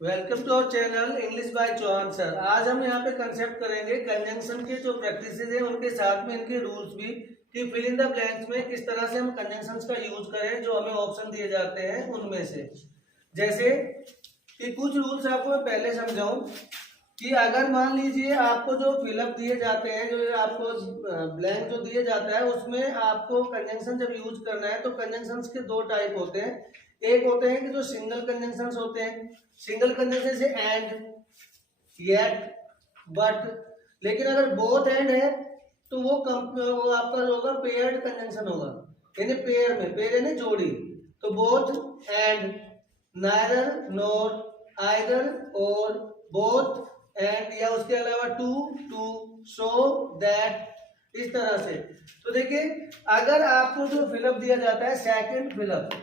Welcome to our channel English by Chauhan sir. आज हम यहाँ पे कंसेप्ट करेंगे कंजंक्शन के जो प्रैक्टिसेस हैं उनके साथ में इनके रूल्स भी, कि फिल इन द ब्लैंक्स में किस तरह से हम कंजंक्शंस का यूज करें जो हमें ऑप्शन दिए जाते हैं उनमें से। जैसे कि कुछ रूल्स आपको मैं पहले समझाऊं कि अगर मान लीजिए आपको जो फिलअप दिए जाते हैं, जो आपको ब्लैंक जो दिए जाता है उसमें आपको कंजंक्शन जब यूज करना है तो कंजंक्शंस के दो टाइप होते हैं। एक होते हैं कि जो सिंगल कंजंक्शंस होते हैं, सिंगल कंजंक्शन से एंड, येट, बट। लेकिन अगर बोथ एंड है तो वो आपका जो होगा पेयर्ड कंजंक्शन होगा, यानी पेयर में, पेयर यानी जोड़ी। तो both and, neither, nor, either और, बोथ एंड, या उसके अलावा टू, टू, सो, दैट, इस तरह से। तो देखिए अगर आपको जो फिलअप दिया जाता है सेकंड फिलअप,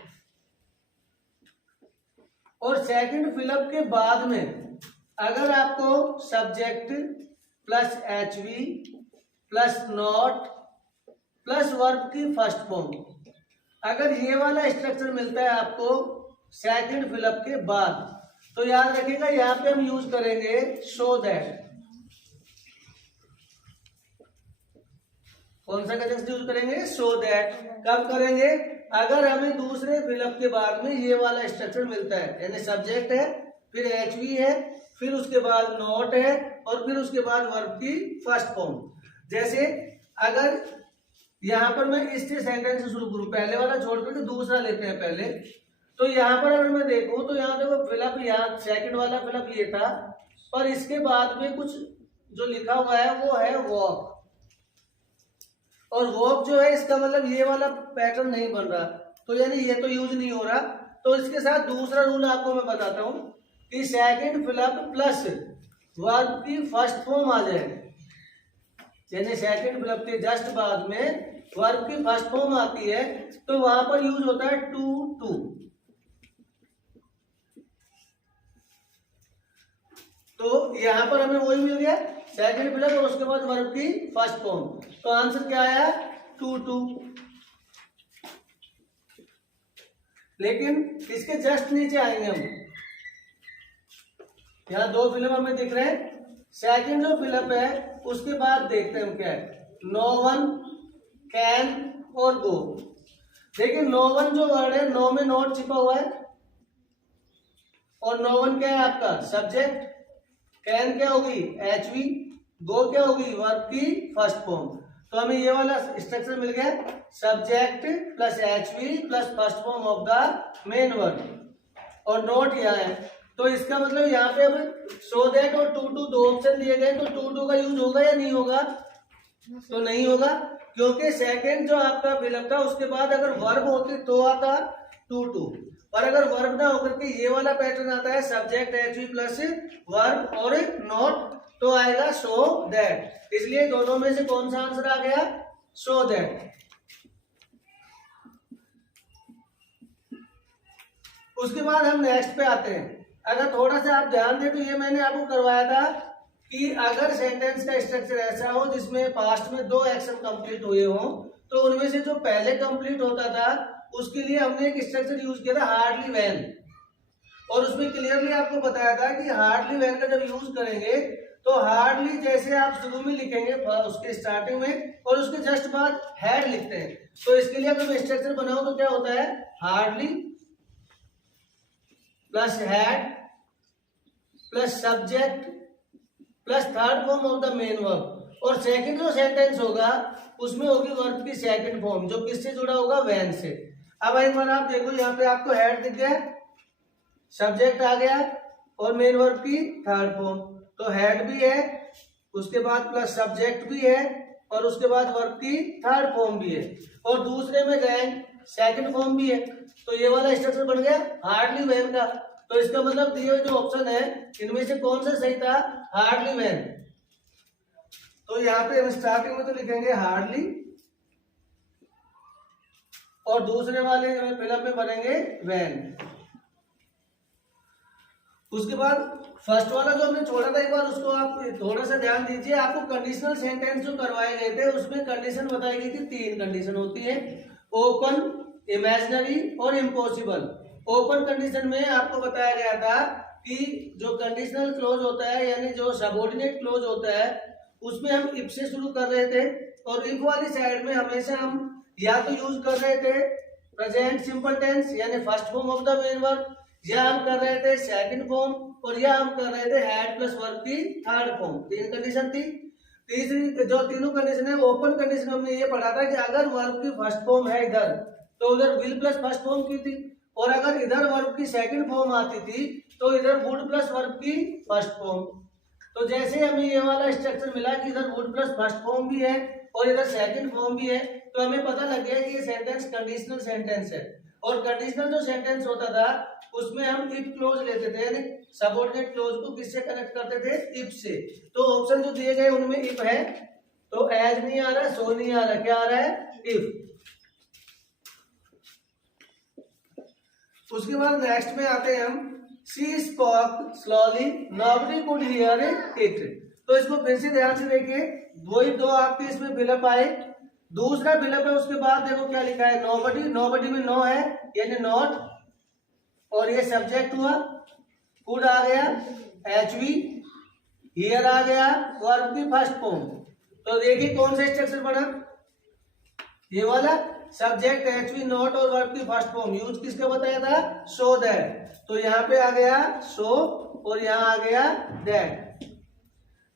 और सेकंड फिलअप के बाद में अगर आपको subject plus HV plus not plus verb की फर्स्ट फॉर्म, अगर ये वाला स्ट्रक्चर मिलता है आपको सेकंड फिलअप के बाद, तो याद रखिएगा यहाँ पे हम यूज करेंगे सो दैट। कौन सा कंजंक्शन यूज करेंगे? So that. कब करेंगे? अगर हमें दूसरे फिलअप के बाद में ये वाला स्ट्रक्चर मिलता है, यानी सब्जेक्ट है, फिर एचवी है, फिर उसके बाद नॉट है, और फिर उसके बाद वर्ब की फर्स्ट फॉर्म। जैसे अगर यहां पर मैं इससे सेंटेंस से शुरू करूं, पहले वाला छोड़ करके दूसरा लेते हैं पहले। तो यहां पर अगर मैं देखूं तो यहां देखो फिलअप, यहाँ सेकंड वाला फिलअप ये था, पर इसके बाद में कुछ जो लिखा हुआ है वो है वॉक, और वॉक जो है इसका मतलब ये वाला पैटर्न नहीं बन रहा, तो यानी ये तो यूज नहीं हो रहा। तो इसके साथ दूसरा रूल आपको मैं बताता हूं कि सेकंड फिलअप प्लस वर्ब की फर्स्ट फॉर्म आ जाए, यानी सेकंड फिलअप के जस्ट बाद में वर्ब की फर्स्ट फॉर्म आती है, तो वहां पर यूज होता है टू टू। तो यहां पर हमें वही मिल गया, सेकंड फिलअप और उसके बाद वर्ब की फर्स्ट फॉर्म। तो आंसर क्या आया? Two two. लेकिन इसके जस्ट नीचे आएंगे हम, यहां दो फिलअप हमें दिख रहे हैं, सेकंड जो फिलअप है उसके बाद देखते हैं हम क्या है। नो वन, कैन और गो। देखिए नो वन जो वर्ड है, नो में नॉट छिपा हुआ है, और नो वन क्या है आपका सब्जेक्ट, कैन क्या होगी एचवी, गो क्या होगी वर्ब की फर्स्ट फॉर्म। तो हमें ये वाला स्ट्रक्चर मिल गया, subject plus HV plus first form of the main verb, और नॉट यहाँ है। तो इसका मतलब यहाँ पे अब सो दैट और टू टू दो ऑप्शन दिए गए, तो टू टू का यूज होगा या नहीं होगा? तो नहीं होगा, क्योंकि सेकंड जो आपका फिलअप था उसके बाद अगर वर्ब होती तो आता टू टू, और अगर वर्ब ना होकर के ये वाला पैटर्न आता है सब्जेक्ट एचवी प्लस वर्ब और नॉट, तो आएगा सो दैट। इसलिए दोनों में से कौन सा आंसर आ गया? So that. उसके बाद हम नेक्स्ट पे आते हैं। अगर थोड़ा सा आप ध्यान दें तो ये मैंने आपको करवाया था कि अगर सेंटेंस का स्ट्रक्चर ऐसा हो जिसमें पास्ट में दो एक्शन कंप्लीट हुए हों, तो उनमें से जो पहले कंप्लीट होता था उसके लिए हमने एक स्ट्रक्चर यूज किया था हार्डली व्हेन, और उसमें क्लियरली आपको बताया था कि हार्डली व्हेन का जब यूज करेंगे तो हार्डली जैसे आप शुरू में लिखेंगे उसके स्टार्टिंग में, और उसके जस्ट बाद हैड लिखते हैं। तो इसके लिए अगर मैं स्ट्रक्चर बनाऊं तो क्या होता है? Hardly plus had plus subject plus third form of the main verb, और सेकंड जो सेंटेंस होगा उसमें होगी वर्ब की सेकंड फॉर्म, जो किससे जुड़ा होगा? व्हेन से। अब एक बार आप देखो यहाँ पे आपको हेड दिख गया, सब्जेक्ट आ गया, और मेन वर्ब की थर्ड फॉर्म। तो हेड भी है, उसके बाद प्लस सब्जेक्ट भी है, और उसके बाद वर्ब की थर्ड फॉर्म भी है, और दूसरे में व्हेन सेकंड फॉर्म भी है। तो ये वाला स्ट्रक्चर बन गया हार्डली व्हेन का। तो इसका मतलब दिए हुए जो ऑप्शन है इनमें से कौन सा सही था? Hardly when. तो यहाँ पे हम स्टार्टिंग में तो लिखेंगे हार्डली, और दूसरे वाले फिलअप में बनेंगे व्हेन। उसके बाद फर्स्ट वाला जो हमने छोड़ा था एक बार उसको आप थोड़ा सा ध्यान दीजिए। आपको कंडीशनल सेंटेंस जो करवाए गए थे उसमें कंडीशन बताई गई थी, तीन कंडीशन होती है, ओपन, इमेजिनरी और इम्पॉसिबल। ओपन कंडीशन में आपको बताया गया था कि जो कंडीशनल क्लोज होता है यानी जो सबऑर्डिनेट क्लोज होता है उसमें हम इफ से शुरू कर रहे थे, और इफ वाली साइड में हमेशा हम या तो यूज कर रहे थे प्रेजेंट सिंपल टेंस यानी first form of the main verb, या हम कर रहे थे सेकंड फॉर्म, और या हम कर रहे थे हैड प्लस वर्ब की थर्ड फॉर्म। तीन कंडीशन थी। तीसरी जो तीनों कंडीशन है ओपन कंडीशन हमने ये पढ़ा था कि अगर वर्ब की फर्स्ट फॉर्म है इधर तो उधर विल प्लस फर्स्ट फॉर्म की थी, और अगर इधर वर्ब की सेकंड फॉर्म आती थी तो इधर वुड प्लस वर्ब की फर्स्ट फॉर्म। तो जैसे हमें ये वाला स्ट्रक्चर मिला कि इधर वुड प्लस फर्स्ट फॉर्म भी है और इधर सेकंड फॉर्म भी है, तो हमें पता लग गया कि ये सेंटेंस कंडीशनल सेंटेंस है। और कंडीशनल जो सेंटेंस होता था उसमें हम इफ क्लोज लेते थे, यानी सबऑर्डिनेट क्लोज को किससे कनेक्ट करते थे? इफ से। तो ऑप्शन जो दिए गए उनमें इफ है, तो एज नहीं आ रहा, सो नहीं आ रहा, क्या आ रहा है? इफ। उसके बाद नेक्स्ट में आते हैं हम, she spoke slowly nobody could hear it. तो इसको फिर से ध्यान से देखिए, वही दो आपके इसमें फिलअप आए, दूसरा फिलअप है उसके बाद देखो क्या लिखा है, नोबडी। नोबडी में नो है यानी नॉट, और ये सब्जेक्ट हुआ, कुड आ गया, एचवी, हियर आ गया वर्ब की फर्स्ट फॉर्म। तो देखिए कौन सा स्ट्रक्चर बना, ये वाला, सब्जेक्ट एचवी नॉट और वर्ब की फर्स्ट फॉर्म। यूज किसका बताया था? So that. तो यहाँ पे आ गया सो और यहाँ आ गया दैट।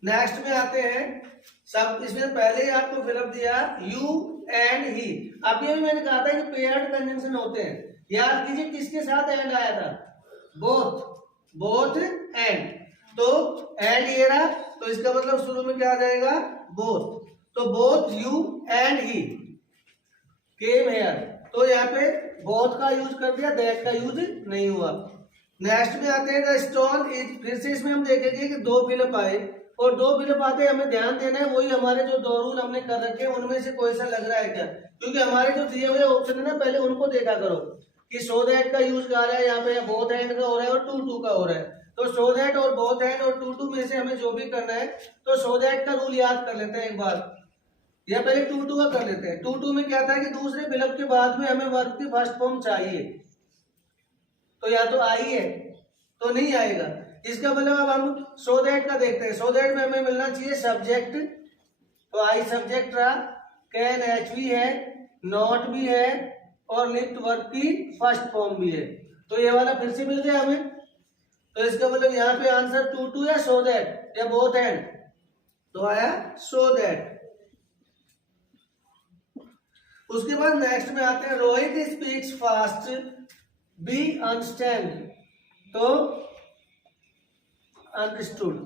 नेक्स्ट में आते हैं, सब इसमें पहले ही आपको फिलअप दिया यू एंड ही। अभी अभी मैंने कहा था कि पेयर्ड कंजंक्शन होते हैं, याद कीजिए किसके साथ एंड आया था? Both, both and. तो एंड ये रहा, तो इसका मतलब शुरू में क्या आ जाएगा? बोथ। तो both you and he came here. तो यहाँ पे बोथ का यूज कर दिया, दैट का यूज नहीं हुआ। नेक्स्ट में आते हैं द स्टोन इज। फिर से इसमें हम देखेंगे कि दो फिलअप आए, और दो फिलअप आते हमें ध्यान देना है वही हमारे जो दो रूल हमने कर रखे हैं उनमें से कोई सा लग रहा है क्या, क्योंकि हमारे जो दिए हुए ऑप्शन है ना पहले उनको देखा करो कि सो दैट का यूज कर रहा है यहाँ पे, बोथ एंड का हो रहा है और टू टू का हो रहा है। तो सो दैट और बोथ एंड और टू टू में से हमें जो भी करना है, तो सो दैट का रूल याद कर लेते हैं एक बार, या पहले टू टू का कर लेते हैं। टू टू में क्या था कि दूसरे फिलअप के बाद में हमें वर्ब की फर्स्ट फॉर्म चाहिए, तो या तो आई है तो नहीं आएगा। इसका मतलब अब हम सो दैट का देखते हैं। सो दैट में हमें मिलना चाहिए सब्जेक्ट, तो आई सब्जेक्ट रहा, कैन एचवी है, नॉट भी है, और लिफ्ट वर्ब की फर्स्ट फॉर्म भी है। तो ये वाला फिर से मिल गया हमें। तो इसका मतलब यहाँ पे आंसर टू टू या सो दैट या बोथ एंड, तो आया सो दैट। उसके बाद नेक्स्ट में आते हैं, Rohit speaks fast be understand, तो अंडरस्टूड।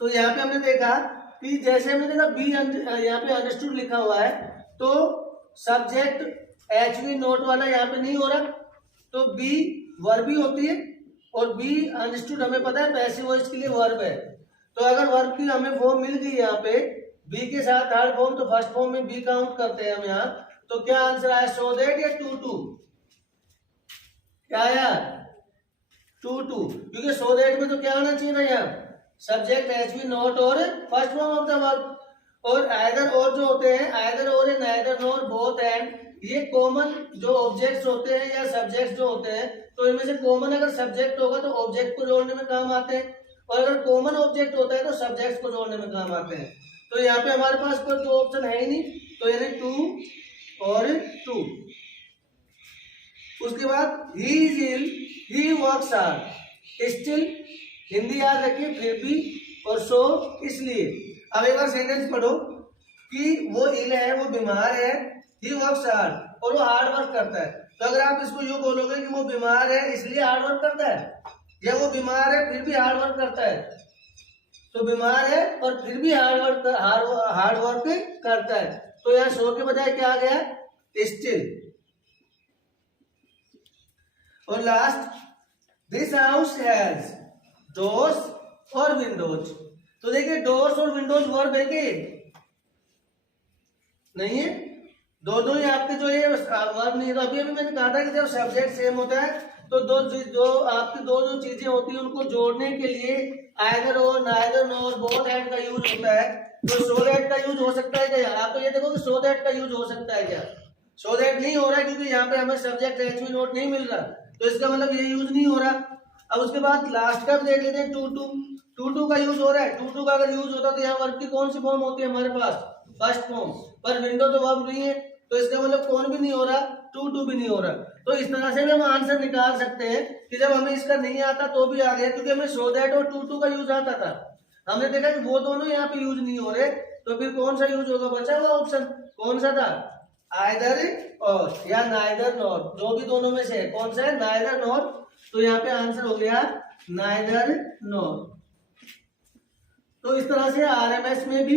तो यहाँ पे हमने देखा कि जैसे हमने देखा बी यहाँ पे अंडरस्टूड लिखा हुआ है, तो सब्जेक्ट एचवी नोट वाला यहाँ पे नहीं हो रहा, तो बी वर्ब ही होती है, और बी अंडरस्टूड हमें पता है पैसिव वॉइस के लिए वर्ब है। तो अगर वर्ब की हमें फॉर्म मिल गई यहाँ पे बी के साथ थर्ड फॉर्म, तो फर्स्ट फॉर्म में बी काउंट करते हैं हम यहाँ। तो क्या आंसर आया, सो दैट या टू टू? क्या आया? टू टू, क्योंकि सो दैट में तो क्या होना चाहिए ना यहाँ, सब्जेक्ट एचवी नॉट और first form of the verb. और आइदर और जो होते हैं, आइदर और, नाइदर नॉर, बोथ एंड, ये कॉमन जो ऑब्जेक्ट्स होते हैं या सब्जेक्ट्स जो होते हैं, तो इनमें से कॉमन अगर सब्जेक्ट होगा तो ऑब्जेक्ट को जोड़ने में काम आते हैं, और अगर कॉमन ऑब्जेक्ट होता है तो सब्जेक्ट्स को जोड़ने में काम आते हैं। तो यहाँ पे हमारे पास कोई दो ऑप्शन है ही नहीं, तो यानी टू और टू। उसके बाद ही is ill, he works hard, still, Hindi याद रखिए, फिर भी, और सो इसलिए। अब एक बार सेंटेंस पढ़ो कि वो इल है, वो बीमार है, ही वर्क्स हार्ड, और वो हार्ड वर्क करता है। तो अगर आप इसको यूं बोलोगे कि वो बीमार है इसलिए हार्ड वर्क करता है, या वो बीमार है फिर भी हार्ड वर्क करता है, तो बीमार है और फिर भी हार्ड वर्क करता है। तो यहाँ सो के बजाय क्या आ गया, स्टिल। और last, this house has doors और विंडोज। तो देखिए डोर्स और विंडोज वर्ब है कि नहीं है, दोनों ही आपके जो ये वर्ब नहीं है। तो अभी मैंने कहा था कि जब सब्जेक्ट सेम होता है तो दो आपकी दो जो चीजें होती है उनको जोड़ने के लिए आइदर और, नाइदर नॉर, बोथ एंड का यूज होता है। तो सो दैट का यूज हो सकता है क्या? आप तो ये देखो कि सो दैट का यूज हो सकता है क्या? सो दैट नहीं हो रहा है, क्योंकि यहाँ पे हमें सब्जेक्ट एचवी नोट नहीं मिल रहा, तो इसका मतलब ये यूज नहीं हो रहा। अब उसके बाद लास्ट का भी देख लेते हैं, टू टू का यूज हो रहा है। टू का अगर यूज होता तो यहाँ वर्ब की कौन सी फॉर्म होती है हमारे पास, फर्स्ट फॉर्म, पर विंडो तो वर्ब नहीं है, तो इसका मतलब कौन भी नहीं हो रहा, टू भी नहीं हो रहा। तो इस तरह से भी हम आंसर निकाल सकते हैं कि जब हमें इसका नहीं आता तो भी आ गया, क्योंकि हमें सो दैट और टू का यूज आता था। हमने देखा कि वो दोनों यहाँ पे यूज नहीं हो रहे, तो फिर कौन सा यूज होगा, बचा हुआ ऑप्शन कौन सा था, आइदर और या नाइदर नॉर, जो भी दोनों में से है, कौन सा है, नाइदर नॉर। तो यहाँ पे आंसर हो गया नाइदर नॉर। तो इस तरह से आरएमएस में भी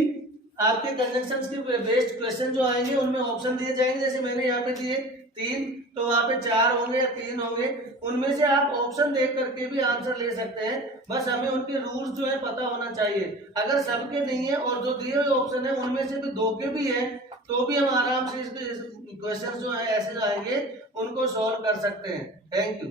आपके कंजंक्शंस के बेस्ड क्वेश्चन जो आएंगे उनमें ऑप्शन दिए जाएंगे। जैसे मैंने यहाँ पे दिए 3, तो वहां पे 4 होंगे या 3 होंगे, उनमें से आप ऑप्शन देख करके भी आंसर ले सकते हैं। बस हमें उनके रूल्स जो है पता होना चाहिए। अगर सबके नहीं है और जो दिए हुए ऑप्शन है उनमें से भी 2 के भी है, तो भी हम आराम से इसके क्वेश्चन जो है ऐसे आएंगे उनको सॉल्व कर सकते हैं। Thank you.